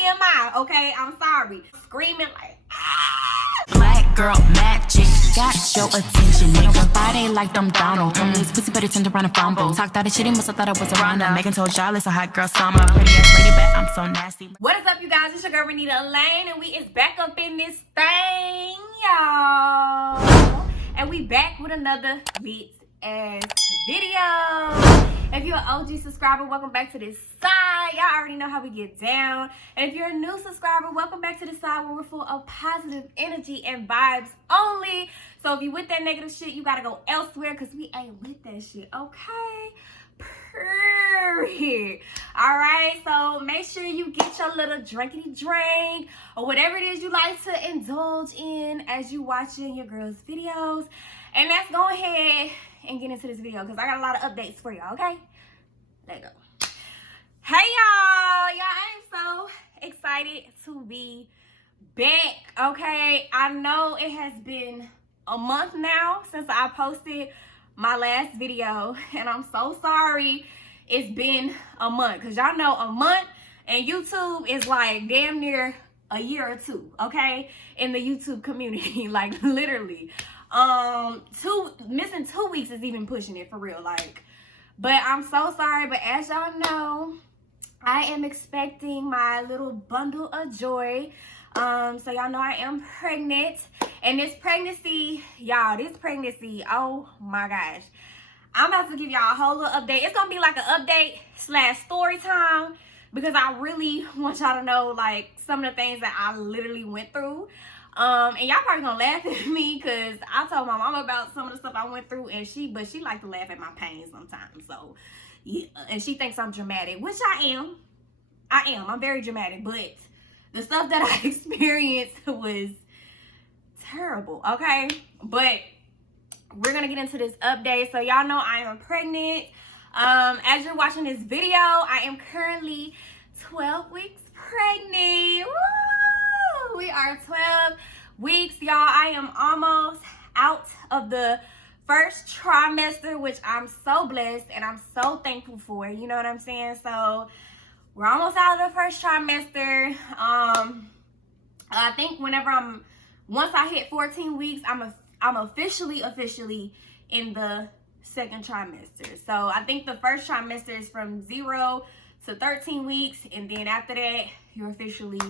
TMI, okay? I'm sorry. Screaming like, Black girl magic, got your attention. Nigga, on Friday like them Donald. Told me this pussy better turn around and fumble. Talked all the shit, he must have thought I was around her. Megan told y'all it's a hot girl summer. Pretty ass lady, but I'm so nasty. what is up, you guys? It's your girl Renitaalane, and we is back up in this thing, y'all. And we back with another lit ass video. If you're an OG subscriber, welcome back to this side. Y'all already know how we get down. And if you're a new subscriber, welcome back to the side where we're full of positive energy and vibes only. So if you with that negative shit, you gotta go elsewhere because we ain't with that shit, okay? Period. All right, so make sure you get your little drinkity drink or whatever it is you like to indulge in as you watching your girl's videos. And let's go ahead and get into this video because I got a lot of updates for y'all, okay? Let's go. Hey y'all, I am so excited to be back, okay? I know it has been a month now since I posted my last video, and I'm so sorry it's been a month because y'all know a month and YouTube is like damn near a year or two, okay, in the YouTube community. Like literally missing 2 weeks is even pushing it for real, like. But I'm so sorry, but as y'all know, I am expecting my little bundle of joy. So y'all know I am pregnant, and this pregnancy, y'all, oh my gosh, I'm about to give y'all a whole little update. It's gonna be like an update / story time because I really want y'all to know like some of the things that I literally went through. And y'all probably gonna laugh at me because I told my mama about some of the stuff I went through, and she liked to laugh at my pain sometimes. So yeah, and she thinks I'm dramatic, which I am. I'm very dramatic, but the stuff that I experienced was terrible, okay? But we're gonna get into this update. So y'all know I am pregnant. As you're watching this video, I am currently 12 weeks pregnant. Woo! We are 12 weeks, y'all. I am almost out of the first trimester, which I'm so blessed and I'm so thankful for. You know what I'm saying? So we're almost out of the first trimester. I think once I hit 14 weeks, I'm officially in the second trimester. So I think the first trimester is from 0 to 13 weeks, and then after that, you're officially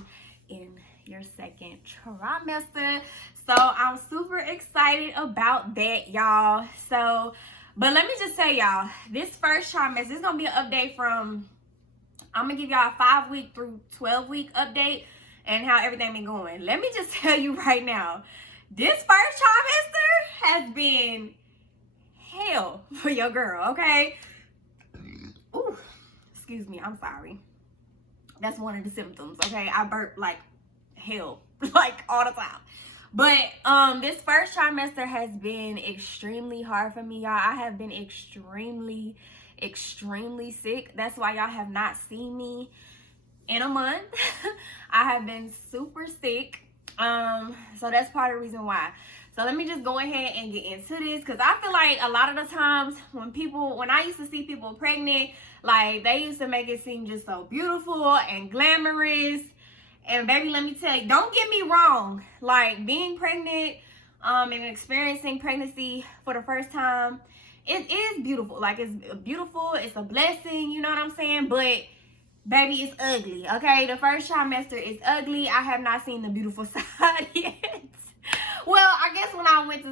in your second trimester. So I'm super excited about that, y'all. So, but let me just say, y'all, this first trimester is gonna be an update from, I'm gonna give y'all a 5-week through 12-week update and how everything been going. Let me just tell you right now, this first trimester has been hell for your girl, okay? Ooh, excuse me, I'm sorry. That's one of the symptoms, okay? I burp like hell, like all the time. But this first trimester has been extremely hard for me, y'all. I have been extremely sick. That's why y'all have not seen me in a month. I have been super sick. So that's part of the reason why. So let me just go ahead and get into this, because I feel like a lot of the times when I used to see people pregnant, like they used to make it seem just so beautiful and glamorous. And baby, let me tell you, don't get me wrong, like being pregnant and experiencing pregnancy for the first time, it is beautiful. Like it's beautiful, it's a blessing, you know what I'm saying? But baby, it's ugly, okay? The first trimester is ugly. I have not seen the beautiful side yet. Well, I guess when I went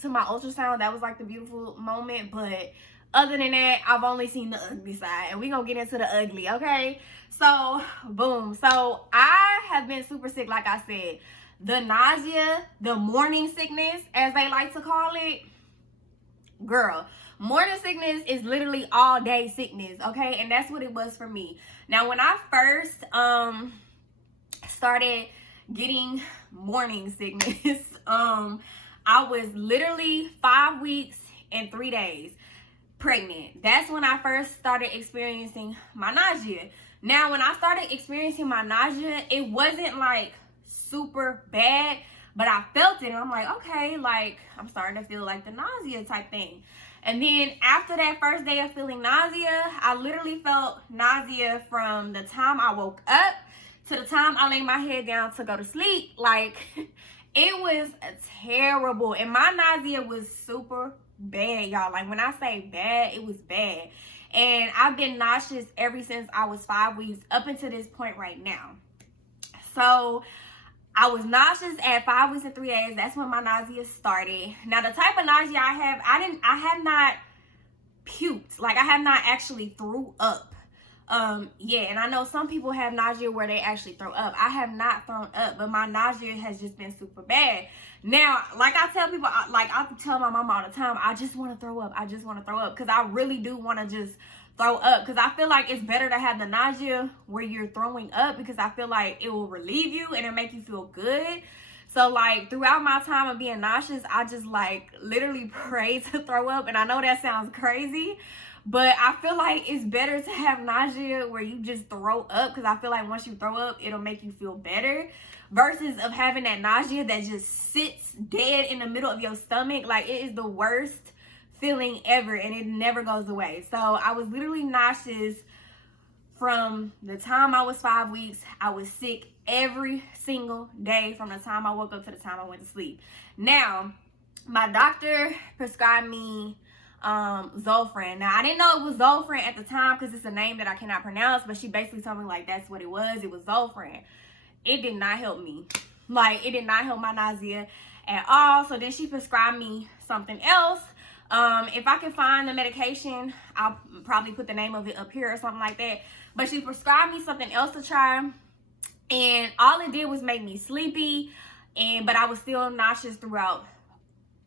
to my ultrasound, that was like the beautiful moment. But other than that, I've only seen the ugly side. And we're going to get into the ugly, okay? So, boom. So, I have been super sick, like I said. The nausea, the morning sickness, as they like to call it. Girl, morning sickness is literally all day sickness, okay? And that's what it was for me. Now, when I first started getting morning sickness, I was literally 5 weeks and 3 days pregnant. That's when I first started experiencing my nausea. Now, when I started experiencing my nausea, it wasn't like super bad, but I felt it and I'm like, okay, like I'm starting to feel like the nausea type thing. And then after that first day of feeling nausea, I literally felt nausea from the time I woke up to the time I laid my head down to go to sleep, like, it was terrible. And my nausea was super bad, y'all. Like, when I say bad, it was bad. And I've been nauseous ever since I was 5 weeks up until this point right now. So I was nauseous at 5 weeks and 3 days. That's when my nausea started. Now, the type of nausea I have not puked. Like, I have not actually threw up. Yeah, and I know some people have nausea where they actually throw up. I have not thrown up, but my nausea has just been super bad. Now, like I tell people, I tell my mom all the time, I just want to throw up. I just want to throw up, because I really do want to just throw up, because I feel like it's better to have the nausea where you're throwing up, because I feel like it will relieve you and it'll make you feel good. So, like, throughout my time of being nauseous, I just, like, literally pray to throw up. And I know that sounds crazy, but I feel like it's better to have nausea where you just throw up, because I feel like once you throw up, it'll make you feel better, versus of having that nausea that just sits dead in the middle of your stomach. Like, it is the worst feeling ever, and it never goes away. So I was literally nauseous from the time I was 5 weeks. I was sick every single day from the time I woke up to the time I went to sleep. Now, my doctor prescribed me Zofran. Now, I didn't know it was Zofran at the time, because it's a name that I cannot pronounce, but she basically told me, like, that's what it was. It was Zofran. It did not help me. Like, it did not help my nausea at all. So then she prescribed me something else. If I can find the medication, I'll probably put the name of it up here or something like that. But she prescribed me something else to try, and all it did was make me sleepy, but I was still nauseous throughout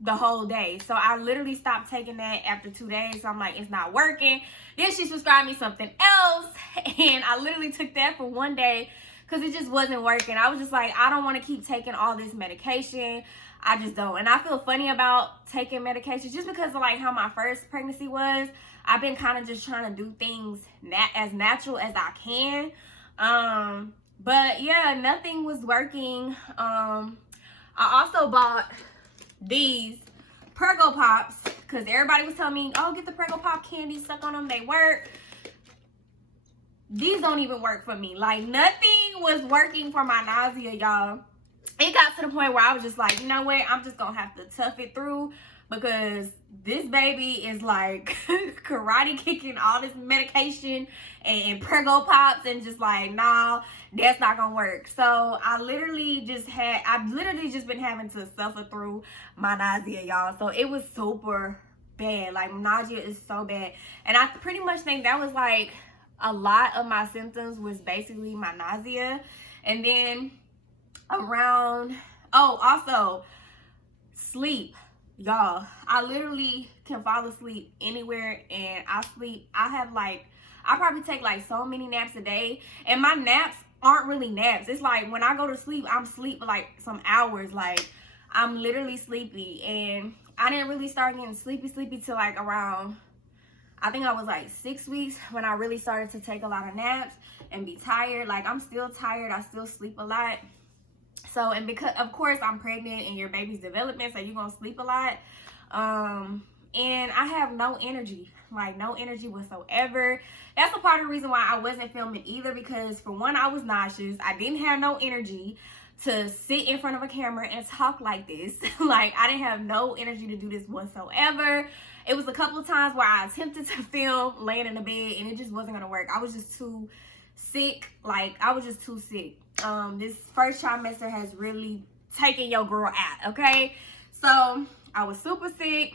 the whole day. So I literally stopped taking that after 2 days. So I'm like, it's not working. Then she prescribed me something else, and I literally took that for 1 day, because it just wasn't working. I was just like, I don't want to keep taking all this medication. I just don't. And I feel funny about taking medication, just because of, like, how my first pregnancy was. I've been kind of just trying to do things as natural as I can. But yeah, nothing was working. I also bought these Prego Pops, because everybody was telling me, oh, get the Prego Pop candy, suck on them, they work. These don't even work for me. Like, nothing was working for my nausea, y'all. It got to the point where I was just like, you know what, I'm just gonna have to tough it through, because this baby is like karate kicking all this medication and Prego Pops, and just like, nah, that's not gonna work. So I've literally just been having to suffer through my nausea, y'all. So it was super bad. Like, nausea is so bad, and I pretty much think that was like a lot of my symptoms was basically my nausea. And then also sleep, y'all. I literally can fall asleep anywhere, and I probably take like so many naps a day, and my naps aren't really naps. It's like when I go to sleep, I'm asleep for like some hours. Like, I'm literally sleepy, and I didn't really start getting sleepy till like around, I think I was like 6 weeks, when I really started to take a lot of naps and be tired. Like, I'm still tired. I still sleep a lot. So, and because, of course, I'm pregnant and your baby's development, so you're going to sleep a lot. And I have no energy, like no energy whatsoever. That's a part of the reason why I wasn't filming either, because for one, I was nauseous. I didn't have no energy to sit in front of a camera and talk like this. Like, I didn't have no energy to do this whatsoever. It was a couple of times where I attempted to film laying in the bed, and it just wasn't going to work. I was just too sick. Like, I was just too sick. This first trimester has really taken your girl out, okay? So I was super sick.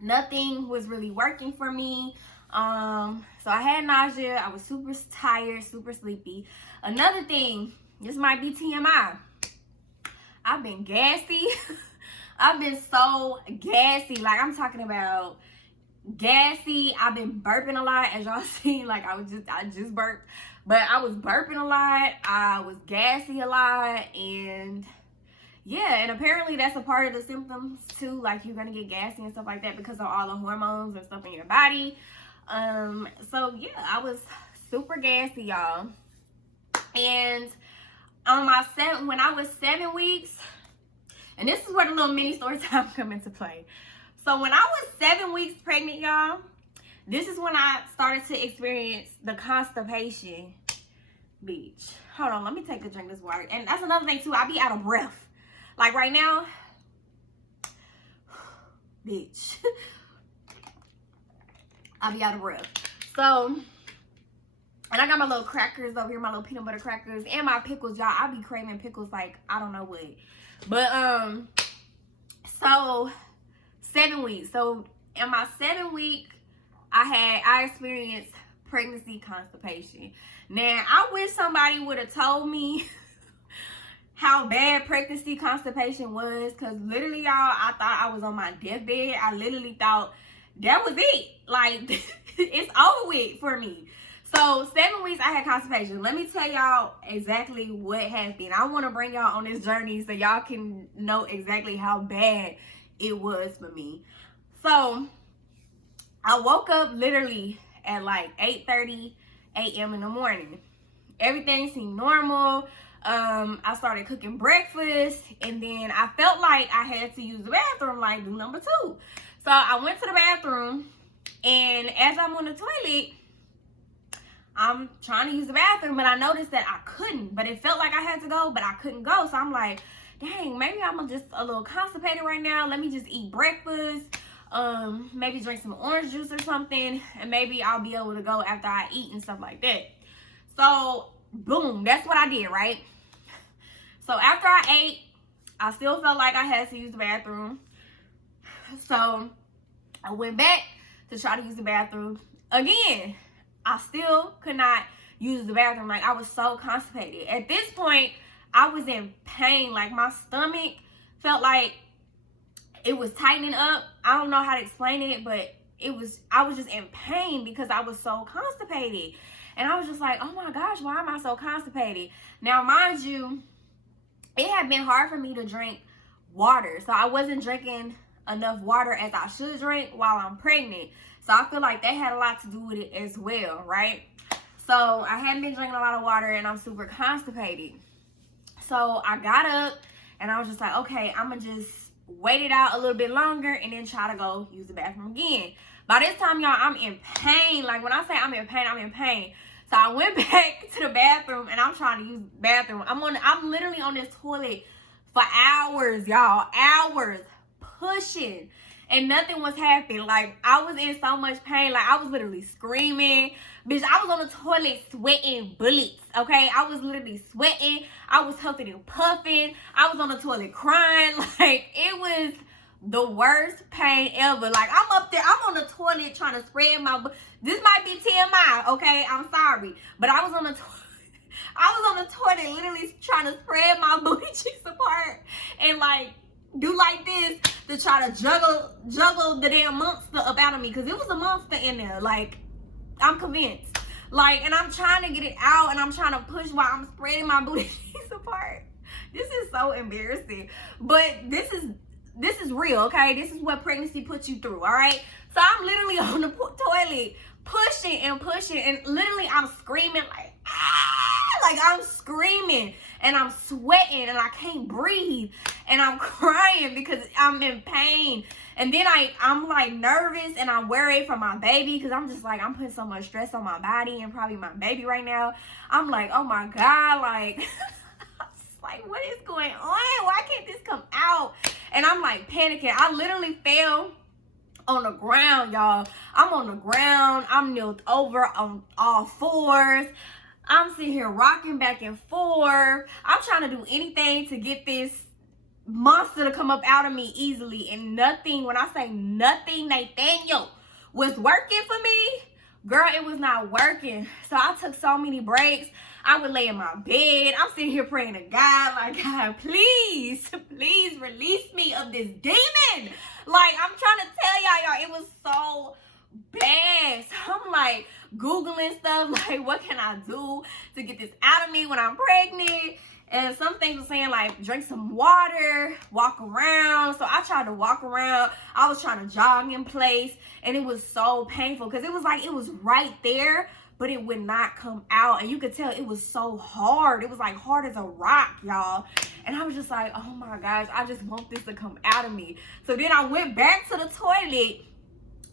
Nothing was really working for me. So I had nausea. I was super tired, super sleepy. Another thing, this might be TMI. I've been gassy. I've been so gassy. Like, I'm talking about gassy. I've been burping a lot, as y'all see. Like, I just burped, but I was burping a lot. I was gassy a lot, and yeah, and apparently that's a part of the symptoms too. Like, you're gonna get gassy and stuff like that because of all the hormones and stuff in your body. So yeah, I was super gassy, y'all. And on when I was 7 weeks, and this is where the little mini story time come into play. So when I was 7 weeks pregnant, y'all, this is when I started to experience the constipation Bitch. Hold on, let me take a drink of this water. And that's another thing too, I be out of breath. Like right now, bitch. I be out of breath. So, and I got my little crackers over here, my little peanut butter crackers, and my pickles, y'all. I be craving pickles like I don't know what. But so 7 weeks. So in my 7 week, I experienced pregnancy constipation. Now I wish somebody would have told me how bad pregnancy constipation was, because literally, y'all, I thought I was on my deathbed. I literally thought that was it. Like, it's over with for me. So 7 weeks I had constipation. Let me tell y'all exactly what happened. I want to bring y'all on this journey so y'all can know exactly how bad it was for me. So I woke up literally at like 8:30 a.m. in the morning. Everything seemed normal. I started cooking breakfast, and then I felt like I had to use the bathroom, like do number 2. So I went to the bathroom, and as I'm on the toilet, I'm trying to use the bathroom, but I noticed that I couldn't. But it felt like I had to go, but I couldn't go. So I'm like, dang, maybe I'm just a little constipated right now. Let me just eat breakfast. Maybe drink some orange juice or something, and maybe I'll be able to go after I eat and stuff like that. So, boom, that's what I did, right? So after I ate, I still felt like I had to use the bathroom. So I went back to try to use the bathroom again. I still could not use the bathroom. Like, I was so constipated. At this point, I was in pain. Like, my stomach felt like it was tightening up. I don't know how to explain it, but I was just in pain because I was so constipated. And I was just like, oh my gosh, why am I so constipated? Now, mind you, it had been hard for me to drink water. So I wasn't drinking enough water as I should drink while I'm pregnant. So I feel like that had a lot to do with it as well, right? So I hadn't been drinking a lot of water, and I'm super constipated. So I got up, and I was just like, okay, I'm going to just wait it out a little bit longer and then try to go use the bathroom again. By this time, y'all, I'm in pain. Like, when I say I'm in pain, I'm in pain. So I went back to the bathroom, and I'm trying to use the bathroom. I'm literally on this toilet for hours, y'all. Hours. Pushing. And nothing was happening. Like, I was in so much pain. Like, I was literally screaming. Bitch, I was on the toilet sweating bullets, okay? I was literally sweating. I was huffing and puffing. I was on the toilet crying. Like, it was the worst pain ever. Like, I'm up there. I'm on the toilet trying to spread my... This might be TMI, okay? I'm sorry. But I was on the toilet literally trying to spread my booty cheeks apart and, like, do like this to try to juggle the damn monster up out of me, because it was a monster in there. Like, I'm convinced. Like, and I'm trying to get it out, and I'm trying to push while I'm spreading my booty cheeks apart. This is so embarrassing, but this is real, okay? This is what pregnancy puts you through, all right? So I'm literally on the toilet pushing and pushing, and literally I'm screaming like, ah, like I'm screaming, and I'm sweating, and I can't breathe, and I'm crying because I'm in pain. And then I'm like nervous, and I'm worried for my baby, because I'm just like, I'm putting so much stress on my body and probably my baby right now. I'm like, oh my God, like, like, what is going on? Why can't this come out? And I'm like panicking. I literally fell on the ground, y'all. I'm on the ground. I'm kneeled over on all fours. I'm sitting here rocking back and forth. I'm trying to do anything to get this monster to come up out of me easily. And nothing, when I say nothing, Nathaniel, was working for me. Girl, it was not working. So I took so many breaks. I would lay in my bed. I'm sitting here praying to God, like, God, please, please release me of this demon. Like, I'm trying to tell y'all, it was so bad. So I'm like Googling stuff, like, what can I do to get this out of me when I'm pregnant? And some things were saying, like, drink some water, walk around. So I tried to walk around. I was trying to jog in place, and it was so painful because it was like it was right there, but it would not come out. And you could tell it was so hard. It was like hard as a rock, y'all. And I was just like, oh my gosh, I just want this to come out of me. So then I went back to the toilet,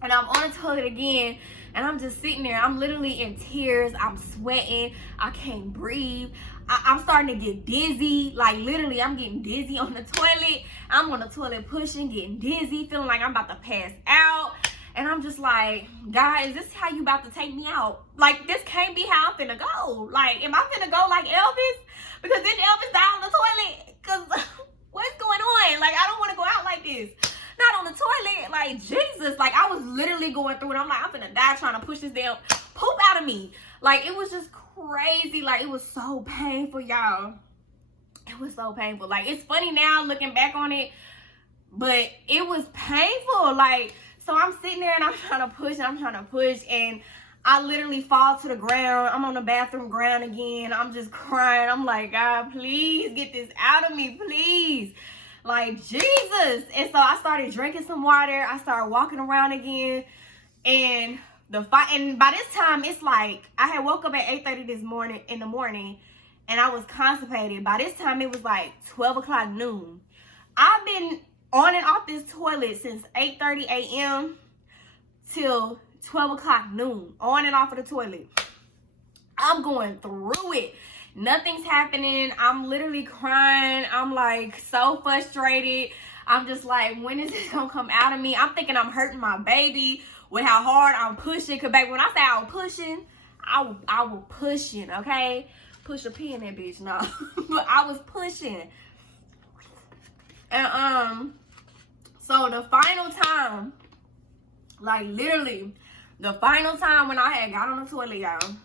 And I'm on the toilet again, and I'm just sitting there. I'm literally in tears. I'm sweating. I can't breathe. I'm starting to get dizzy. Like, literally, I'm getting dizzy on the toilet. I'm on the toilet pushing, getting dizzy, feeling like I'm about to pass out. And I'm just like, God, is this how you about to take me out? Like, this can't be how I'm finna go. Like, am I finna go like Elvis? Because then Elvis died on the toilet. Because what's going on? Like, I don't want to go out like this. Not on the toilet. Like, Jesus. Like, I was literally going through it. I'm like, I'm finna die trying to push this damn poop out of me. Like, it was just crazy. Like, it was so painful, y'all. It was so painful. Like, it's funny now looking back on it, but it was painful. Like, so I'm sitting there and I'm trying to push and I literally fall to the ground. I'm on the bathroom ground again. I'm just crying. I'm like, God, please get this out of me, please. Like, Jesus. And so I started drinking some water. I started walking around again. And by this time, it's like, I had woke up at 8:30 in the morning, and I was constipated. By this time, it was like 12 o'clock noon. I've been on and off this toilet since 8:30 a.m. till 12 o'clock noon. On and off of the toilet. I'm going through it. Nothing's happening. I'm literally crying. I'm like so frustrated. I'm just like, when is this gonna come out of me? I'm thinking I'm hurting my baby with how hard I'm pushing. Cause baby, when I say I was pushing, I was pushing, okay? Push a P in that bitch, no. But I was pushing. And so the final time, like literally, the final time when I had got on the toilet, y'all,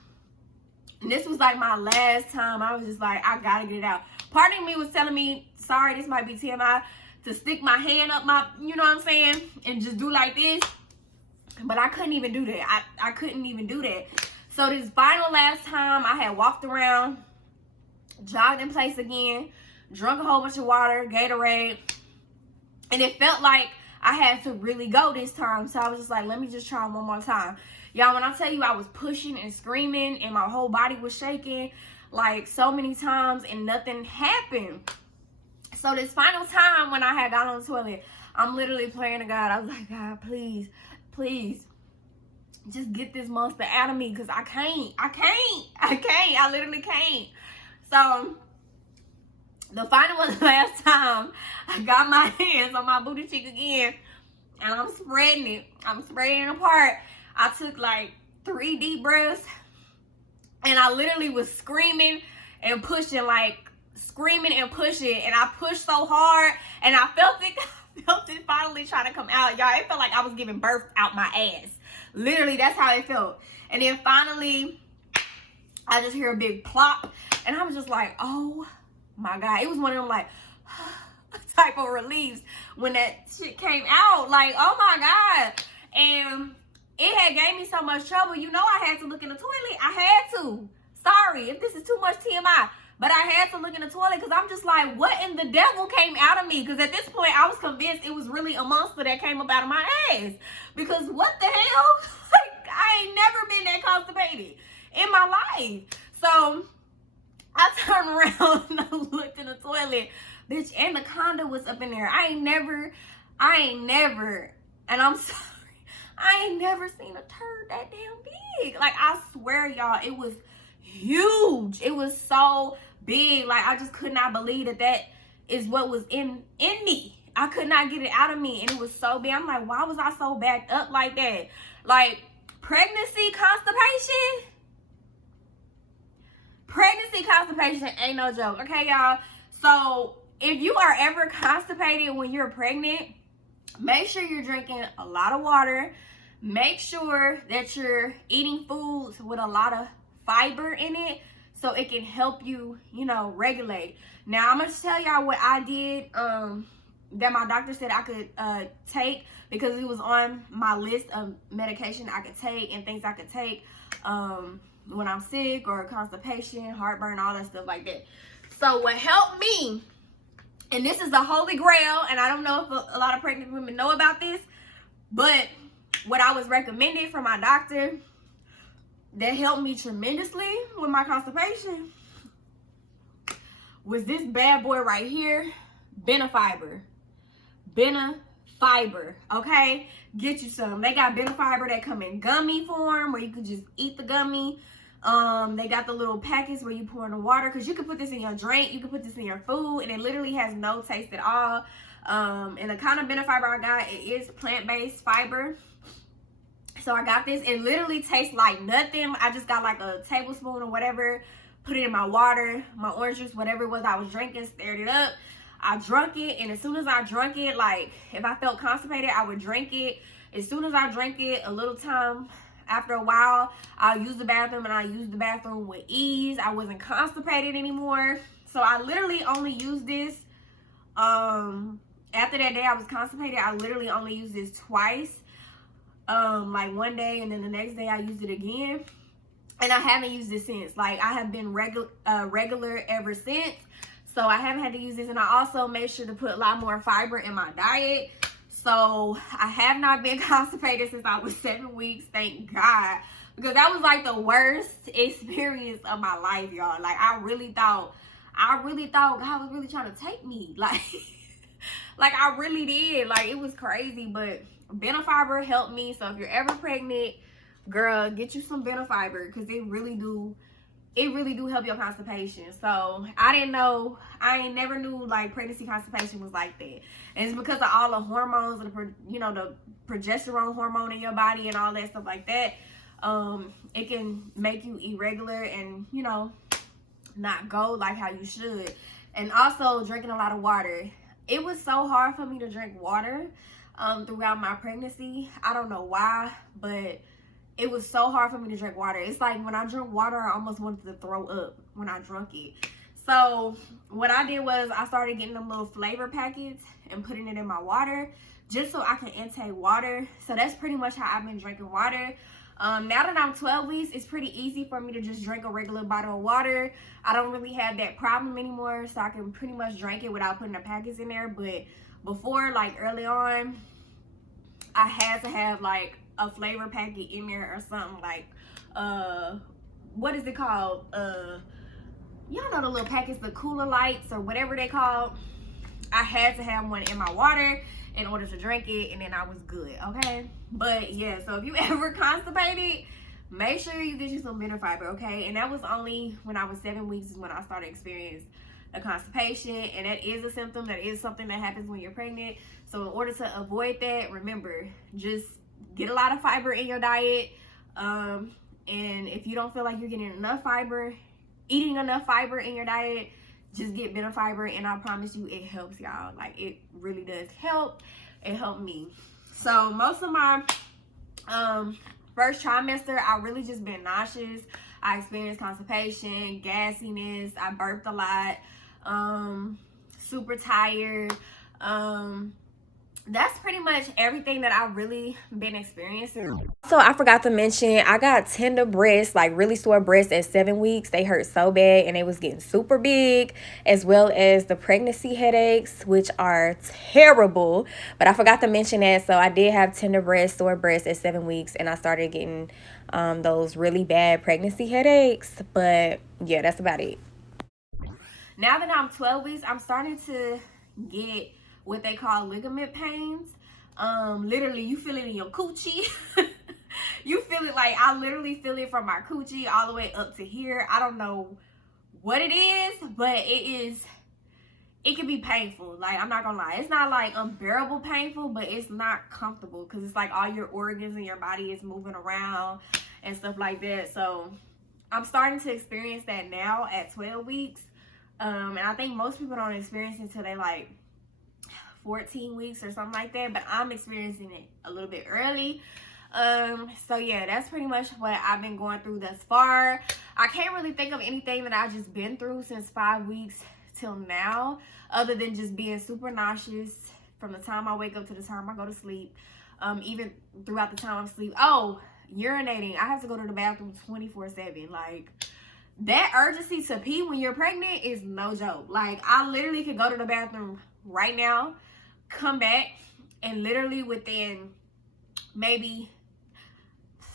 and this was like my last time, I was just like, I gotta get it out. Part of me was telling me, sorry, this might be TMI, to stick my hand up my, you know what I'm saying, and just do like this. But I couldn't even do that. I couldn't even do that. So this final last time, I had walked around, jogged in place again, drunk a whole bunch of water, Gatorade, and it felt like I had to really go this time. So I was just like, let me just try one more time. Y'all, when I tell you I was pushing and screaming and my whole body was shaking like so many times and nothing happened. So this final time when I had got on the toilet, I'm literally praying to God. I was like, God, please, please, just get this monster out of me, because I literally can't. So the final was the last time I got my hands on my booty cheek again, and I'm spreading it. I'm spreading it apart. I took like 3 deep breaths, and I literally was screaming and pushing, like screaming and pushing, and I pushed so hard, and I felt it finally trying to come out. Y'all, it felt like I was giving birth out my ass. Literally, that's how it felt. And then finally, I just hear a big plop, and I was just like, oh my God. It was one of them like type of reliefs when that shit came out. Like, oh my God. And it had gave me so much trouble. You know, I had to look in the toilet. I had to. Sorry if this is too much TMI, but I had to look in the toilet, because I'm just like, what in the devil came out of me? Because at this point, I was convinced it was really a monster that came up out of my ass. Because what the hell? Like, I ain't never been that constipated in my life. So I turned around and I looked in the toilet, bitch, Anaconda was up in there. I ain't never, and I'm sorry, I ain't never seen a turd that damn big. Like, I swear, y'all, it was huge. It was so big. Like, I just could not believe that is what was in me. I could not get it out of me, and it was so big. I'm like, why was I so backed up like that? Like, pregnancy constipation ain't no joke, okay, y'all? So if you are ever constipated when you're pregnant, make sure you're drinking a lot of water. Make sure that you're eating foods with a lot of fiber in it, so it can help you, you know, regulate. Now, I'm gonna tell y'all what I did that my doctor said I could take, because it was on my list of medication I could take and things I could take when I'm sick, or constipation, heartburn, all that stuff like that. So what helped me, and this is the holy grail, and I don't know if a lot of pregnant women know about this, but what I was recommended from my doctor that helped me tremendously with my constipation was this bad boy right here, Benefiber. fiber, okay? Get you some. They got Benefiber that come in gummy form where you could just eat the gummy. They got the little packets where you pour in the water, because you can put this in your drink, you can put this in your food, and it literally has no taste at all. And the kind of Benefiber I got, it is plant-based fiber. So I got this. It literally tastes like nothing. I just got like a tablespoon or whatever, put it in my water, my orange juice, whatever it was I was drinking, stirred it up. I drunk it, and as soon as I drank it, like if I felt constipated, I would drink it. As soon as I drank it, a little time after a while, I'll use the bathroom, and I used the bathroom with ease. I wasn't constipated anymore. So I literally only used this. After that day I was constipated, I literally only used this twice. Like one day, and then the next day I used it again. And I haven't used it since. Like I have been regular ever since. So I haven't had to use this. And I also made sure to put a lot more fiber in my diet. So I have not been constipated since I was 7 weeks, thank God. Because that was like the worst experience of my life, y'all. Like I really thought God was really trying to take me. Like, like I really did. Like it was crazy. But Benefiber helped me. So if you're ever pregnant, girl, get you some Benefiber, because it really do help your constipation. So I ain't never knew like pregnancy constipation was like that. And it's because of all the hormones and the progesterone hormone in your body and all that stuff like that. It can make you irregular and not go like how you should. And also drinking a lot of water. It was so hard for me to drink water throughout my pregnancy. I don't know why, but it was so hard for me to drink water. It's like when I drink water, I almost wanted to throw up when I drank it. So what I did was I started getting them little flavor packets and putting it in my water just so I can intake water. So that's pretty much how I've been drinking water. Now that I'm 12 weeks, it's pretty easy for me to just drink a regular bottle of water. I don't really have that problem anymore, so I can pretty much drink it without putting the packets in there. But before, like early on, I had to have like a flavor packet in there or something, like what is it called, y'all know the little packets, the cooler lights or whatever they called. I had to have one in my water in order to drink it, and then I was good, okay? But yeah, so if you ever constipated, make sure you get you some Benefiber, okay? And that was only when I was 7 weeks is when I started experiencing the constipation, and that is a symptom. That is something that happens when you're pregnant. So in order to avoid that, remember, just get a lot of fiber in your diet. And if you don't feel like you're getting enough fiber, eating enough fiber in your diet, just get Benefiber, and I promise you it helps, y'all. Like it really does help. It helped me. So most of my first trimester, I really just been nauseous. I experienced constipation, gassiness, I burped a lot, super tired. That's pretty much everything that I've really been experiencing. So I forgot to mention, I got tender breasts, like really sore breasts at 7 weeks. They hurt so bad and they was getting super big, as well as the pregnancy headaches, which are terrible. But I forgot to mention that. So I did have tender breasts, sore breasts at 7 weeks, and I started getting those really bad pregnancy headaches. But yeah, that's about it. Now that I'm 12 weeks, I'm starting to get what they call ligament pains. Literally, you feel it in your coochie. You feel it, like I literally feel it from my coochie all the way up to here. I don't know what it is, but it can be painful. Like, I'm not gonna lie, it's not like unbearable painful, but it's not comfortable, because it's like all your organs in your body is moving around and stuff like that. So I'm starting to experience that now at 12 weeks. And I think most people don't experience it until they like 14 weeks or something like that, but I'm experiencing it a little bit early. So yeah, that's pretty much what I've been going through thus far. I can't really think of anything that I've just been through since 5 weeks till now, other than just being super nauseous from the time I wake up to the time I go to sleep, even throughout the time I'm asleep. Oh, urinating. I have to go to the bathroom 24/7. Like, that urgency to pee when you're pregnant is no joke. Like, I literally could go to the bathroom right now, come back, and literally within maybe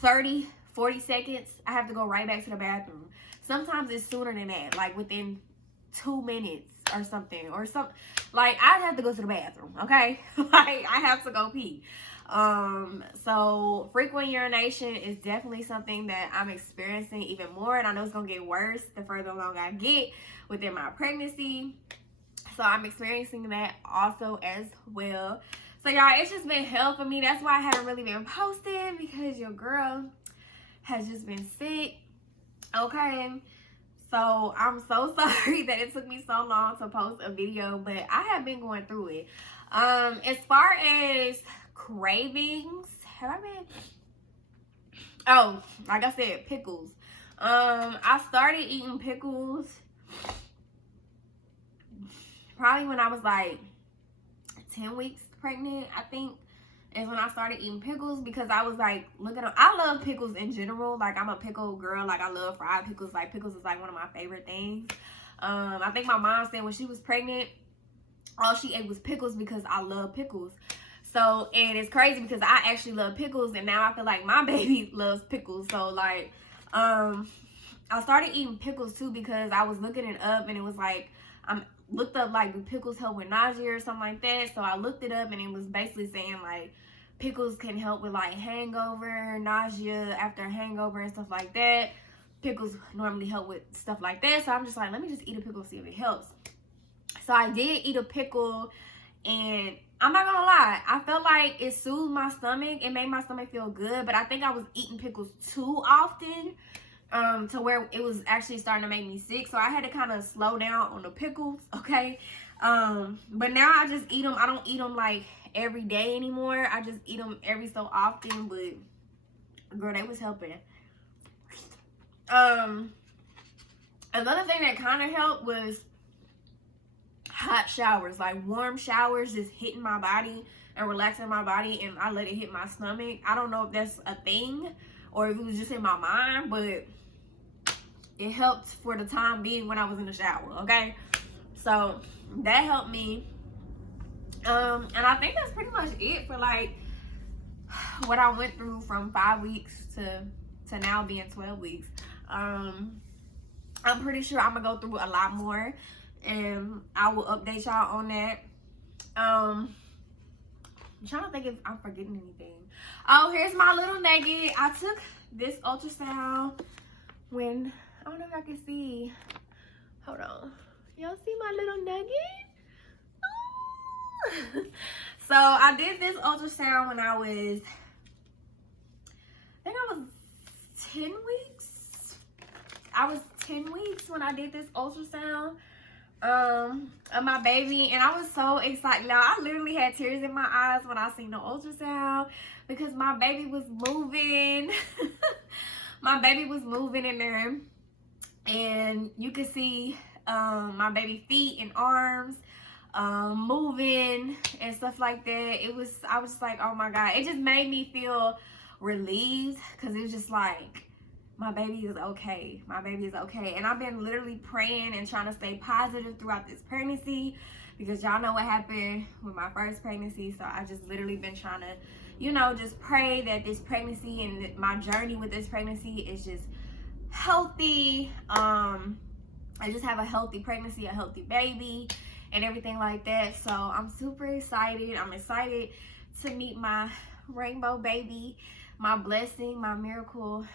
30-40 seconds, I have to go right back to the bathroom. Sometimes it's sooner than that, like within 2 minutes. or something, or some, like, I have to go to the bathroom, okay? Like, I have to go pee. So frequent urination is definitely something that I'm experiencing even more, and I know it's gonna get worse the further along I get within my pregnancy. So I'm experiencing that also as well. So y'all, it's just been hell for me. That's why I haven't really been posting, because your girl has just been sick. Okay, so I'm so sorry that it took me so long to post a video, but I have been going through it. As far as cravings, have I been, oh, like I said, pickles. I started eating pickles probably when I was like 10 weeks pregnant, I think, is when I started eating pickles, because I was like looking up, I love pickles in general. Like, I'm a pickle girl. Like, I love fried pickles. Like, pickles is like one of my favorite things. I think my mom said when she was pregnant, all she ate was pickles, because I love pickles. So, and it's crazy because I actually love pickles, and now I feel like my baby loves pickles. So, like, I started eating pickles too, because I was looking it up, and it was like, looked up like, do pickles help with nausea or something like that. So I looked it up, and it was basically saying like pickles can help with like hangover, nausea after a hangover and stuff like that. Pickles normally help with stuff like that. So I'm just like, let me just eat a pickle, see if it helps. So I did eat a pickle, and I'm not gonna lie, I felt like it soothed my stomach. It made my stomach feel good, but I think I was eating pickles too often, to where it was actually starting to make me sick. So I had to kind of slow down on the pickles, okay? But now I just eat them. I don't eat them like every day anymore. I just eat them every so often, but girl, they was helping. Another thing that kind of helped was hot showers, like warm showers, just hitting my body and relaxing my body, and I let it hit my stomach. I don't know if that's a thing or if it was just in my mind, but it helped for the time being when I was in the shower, okay? So that helped me. And I think that's pretty much it for like what I went through from 5 weeks to now being 12 weeks. I'm pretty sure I'm gonna go through a lot more, and I will update y'all on that. I'm trying to think if I'm forgetting anything. Oh, here's my little nugget. I took this ultrasound when, I don't know if y'all can see. Hold on. Y'all see my little nugget? Oh. So I did this ultrasound when I was, I think I was 10 weeks. I was 10 weeks when I did this ultrasound of my baby, and I was so excited. Now, I literally had tears in my eyes when I seen the ultrasound, because my baby was moving. My baby was moving in there, and you could see my baby feet and arms moving and stuff like that. I was just like, oh my God. It just made me feel relieved, because it was just like, my baby is okay. My baby is okay. And I've been literally praying and trying to stay positive throughout this pregnancy, because y'all know what happened with my first pregnancy. So I just literally been trying to, you know, just pray that this pregnancy and my journey with this pregnancy is just healthy. I just have a healthy pregnancy, a healthy baby, and everything like that. So I'm super excited. I'm excited to meet my rainbow baby, my blessing, my miracle,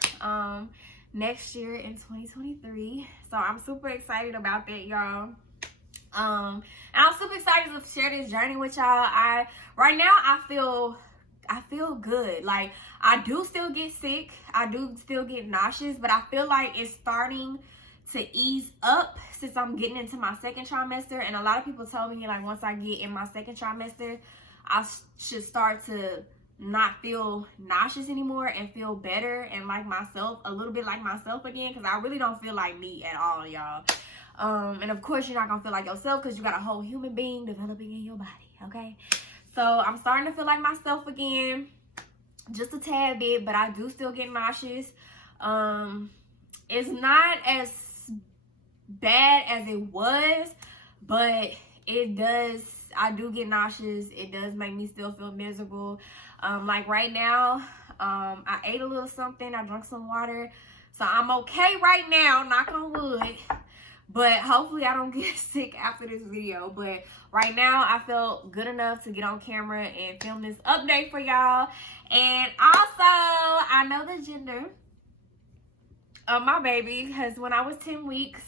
next year in 2023. So I'm super excited about that, y'all. And I'm super excited to share this journey with y'all. Right now I feel good. Like, I do still get sick, I do still get nauseous, but I feel like it's starting to ease up since I'm getting into my second trimester. And a lot of people tell me, like, once I get in my second trimester, I should start to not feel nauseous anymore and feel better and like myself, a little bit like myself again, because I really don't feel like me at all, y'all. And of course you're not gonna feel like yourself, because you got a whole human being developing in your body, okay? So I'm starting to feel like myself again, just a tad bit, but I do still get nauseous. It's not as bad as it was, but I do get nauseous. It does make me still feel miserable. Like right now, I ate a little something, I drank some water, so I'm okay right now, knock on wood. But hopefully I don't get sick after this video. But right now I felt good enough to get on camera and film this update for y'all. And also, I know the gender of my baby because when I was 10 weeks,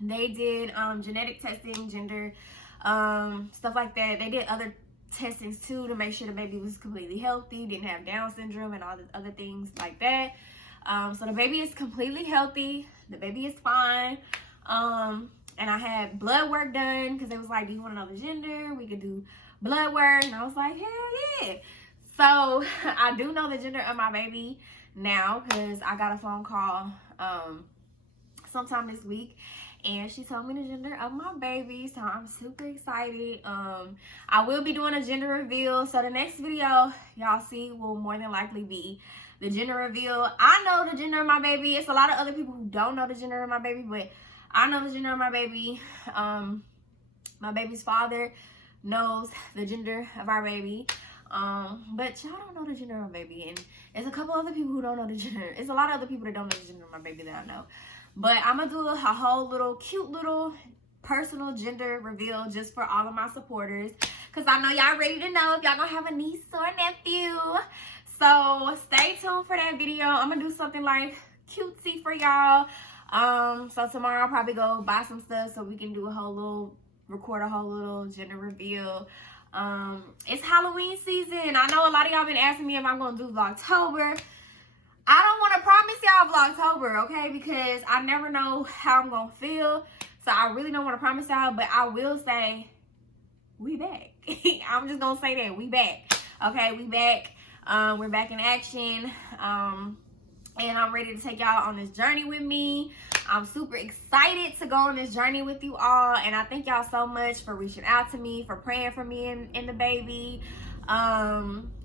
they did genetic testing, gender, stuff like that. They did other testings too to make sure the baby was completely healthy, didn't have Down syndrome and all the other things like that. So the baby is completely healthy. The baby is fine. And I had blood work done because they was like, do you want to know the gender? We could do blood work. And I was like, hell yeah. So I do know the gender of my baby now because I got a phone call sometime this week. And she told me the gender of my baby, so I'm super excited. I will be doing a gender reveal. So the next video y'all see will more than likely be the gender reveal. I know the gender of my baby. It's a lot of other people who don't know the gender of my baby, but I know the gender of my baby. My baby's father knows the gender of our baby. But y'all don't know the gender of my baby. And there's a couple other people who don't know the gender. It's a lot of other people that don't know the gender of my baby that I know. But I'm going to do a whole little cute little personal gender reveal just for all of my supporters. Because I know y'all ready to know if y'all going to have a niece or a nephew. So stay tuned for that video. I'm going to do something like cutesy for y'all. So tomorrow I'll probably go buy some stuff so we can do record a whole little gender reveal. It's Halloween season. I know a lot of y'all been asking me if I'm going to do Vlogtober. I don't want to promise y'all Vlogtober, okay? Because I never know how I'm going to feel. So I really don't want to promise y'all. But I will say, we back. I'm just going to say that. We back. Okay, we back. We're back in action. And I'm ready to take y'all on this journey with me. I'm super excited to go on this journey with you all. And I thank y'all so much for reaching out to me, for praying for me and the baby.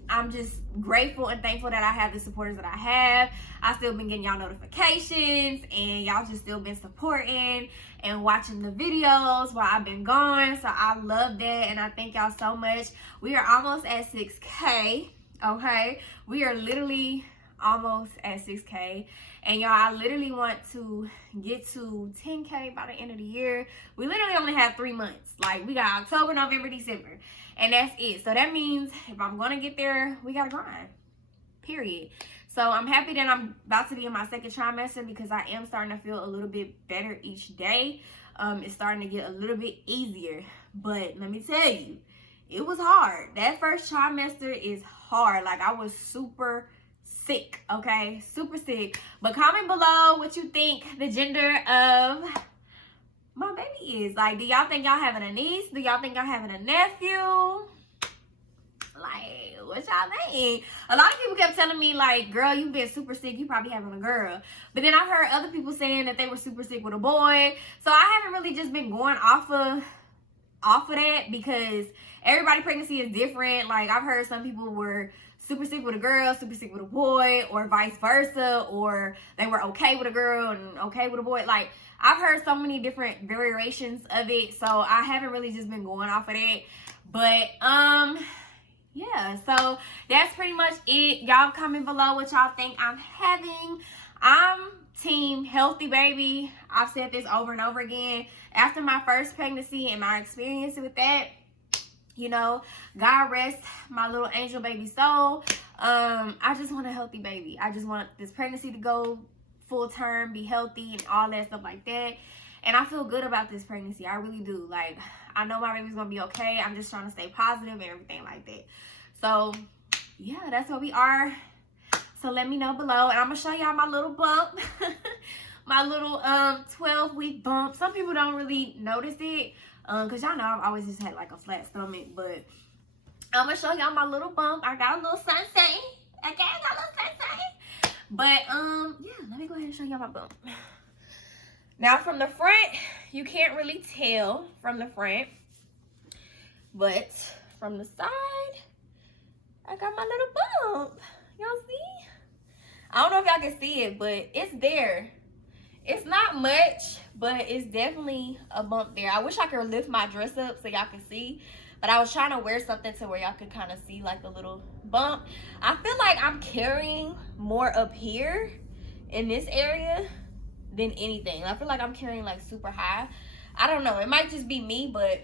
I'm just grateful and thankful that I have the supporters that I have. I still been getting y'all notifications and y'all just still been supporting and watching the videos while I've been gone. So I love that and I thank y'all so much. We are almost at 6K, okay? We are literally almost at 6K. And y'all, I literally want to get to 10K by the end of the year. We literally only have 3 months. Like, we got October, November, December. And that's it. So that means if I'm going to get there, we got to grind. Period. So I'm happy that I'm about to be in my second trimester because I am starting to feel a little bit better each day. It's starting to get a little bit easier. But let me tell you, it was hard. That first trimester is hard. Like, I was super sick, okay? Super sick. But comment below what you think the gender of my baby is. Like, do y'all think y'all having a niece? Do y'all think y'all having a nephew? Like, what y'all think? A lot of people kept telling me, like, girl, you've been super sick. You probably having a girl. But then I've heard other people saying that they were super sick with a boy. So I haven't really just been going off of that because everybody's pregnancy is different. Like, I've heard some people were super sick with a girl, super sick with a boy, or vice versa, or they were okay with a girl and okay with a boy. Like, I've heard so many different variations of it, so I haven't really just been going off of that. But yeah, so that's pretty much it. Y'all comment below what y'all think I'm having. I'm team healthy baby. I've said this over and over again. After my first pregnancy and my experience with that, you know, God rest my little angel baby soul. I just want a healthy baby. I just want this pregnancy to go full term, be healthy and all that stuff like that. And I feel good about this pregnancy. I really do. Like, I know my baby's gonna be okay. I'm just trying to stay positive and everything like that. So yeah, that's where we are. So let me know below and I'm gonna show y'all my little bump. My little 12-week bump. Some people don't really notice it. Because y'all know I've always just had like a flat stomach. But I'm going to show y'all my little bump. I got a little something. Okay, I got a little something. But yeah, let me go ahead and show y'all my bump. Now from the front, you can't really tell from the front. But from the side, I got my little bump. Y'all see? I don't know if y'all can see it, but it's there. It's not much, but it's definitely a bump there. I wish I could lift my dress up so y'all can see. But I was trying to wear something to where y'all could kind of see like a little bump. I feel like I'm carrying more up here in this area than anything. I feel like I'm carrying like super high. I don't know, it might just be me, but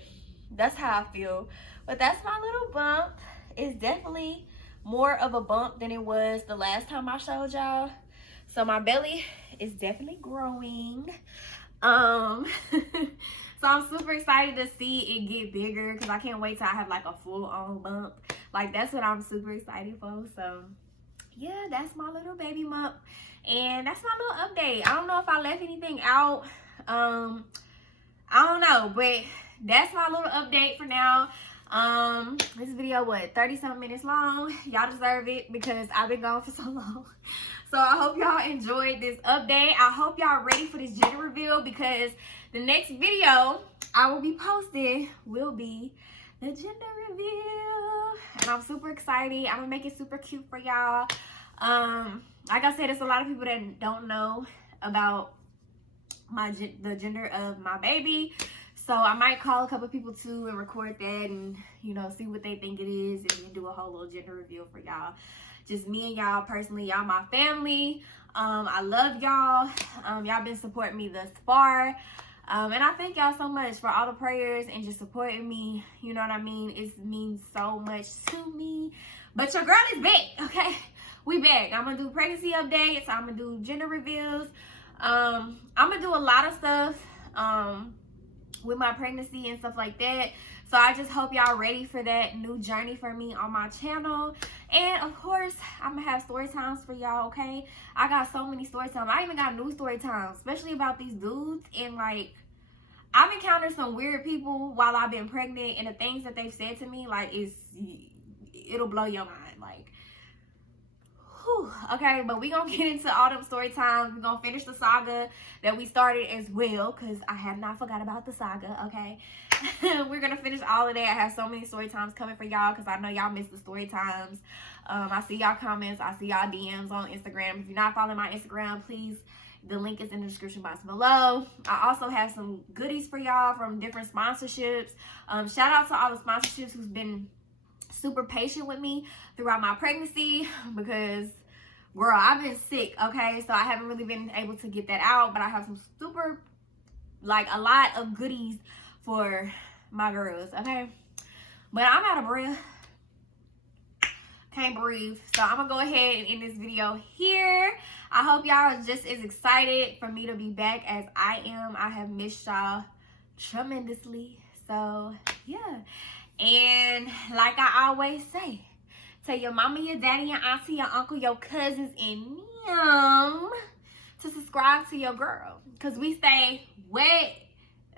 that's how I feel. But that's my little bump. It's definitely more of a bump than it was the last time I showed y'all. So my belly is definitely growing. So I'm super excited to see it get bigger, because I can't wait till I have like a full-on bump. Like, that's what I'm super excited for. So yeah, that's my little baby bump, and that's my little update. I don't know if I left anything out. I don't know, but that's my little update for now. This video, what, 30-something minutes long? Y'all deserve it because I've been gone for so long. So I hope y'all enjoyed this update. I hope y'all ready for this gender reveal, because the next video I will be posting will be the gender reveal, and I'm super excited. I'm gonna make it super cute for y'all. Like I said, there's a lot of people that don't know about the gender of my baby, so I might call a couple people too and record that, and you know, see what they think it is, and then do a whole little gender reveal for y'all. Just me and y'all personally. Y'all my family. I love y'all. Y'all been supporting me thus far, and I thank y'all so much for all the prayers and just supporting me. You know what I mean? It means so much to me. But your girl is back, okay? We back. I'm gonna do pregnancy updates. I'm gonna do gender reveals. I'm gonna do a lot of stuff with my pregnancy and stuff like that. So I just hope y'all ready for that new journey for me on my channel. And of course, I'm gonna have story times for y'all, okay? I got so many story times. I even got new story times, especially about these dudes. And like, I've encountered some weird people while I've been pregnant, and the things that they've said to me, like, it'll blow your mind. Like, whew. Okay, but we gonna get into all them story times. We're gonna finish the saga that we started as well, because I have not forgot about the saga, okay? We're gonna finish all of that. I have so many story times coming for y'all, because I know y'all miss the story times. I see y'all comments. I see y'all DMs on Instagram. If you're not following my Instagram, please, the link is in the description box below. I also have some goodies for y'all from different sponsorships. Shout out to all the sponsorships who's been super patient with me throughout my pregnancy, because girl, I've been sick, okay? So I haven't really been able to get that out, but I have some super, like, a lot of goodies for my girls, okay? But I'm out of breath. Can't breathe. So I'm gonna go ahead and end this video here. I hope y'all are just as excited for me to be back as I am. I have missed y'all tremendously. So yeah. And like I always say, tell your mama, your daddy, your auntie, your uncle, your cousins, and them to subscribe to your girl, because we stay wet,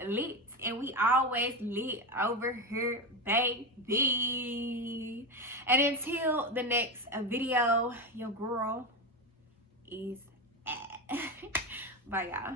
lit, and we always lit over here, baby. And until the next video, your girl is at. Bye, y'all.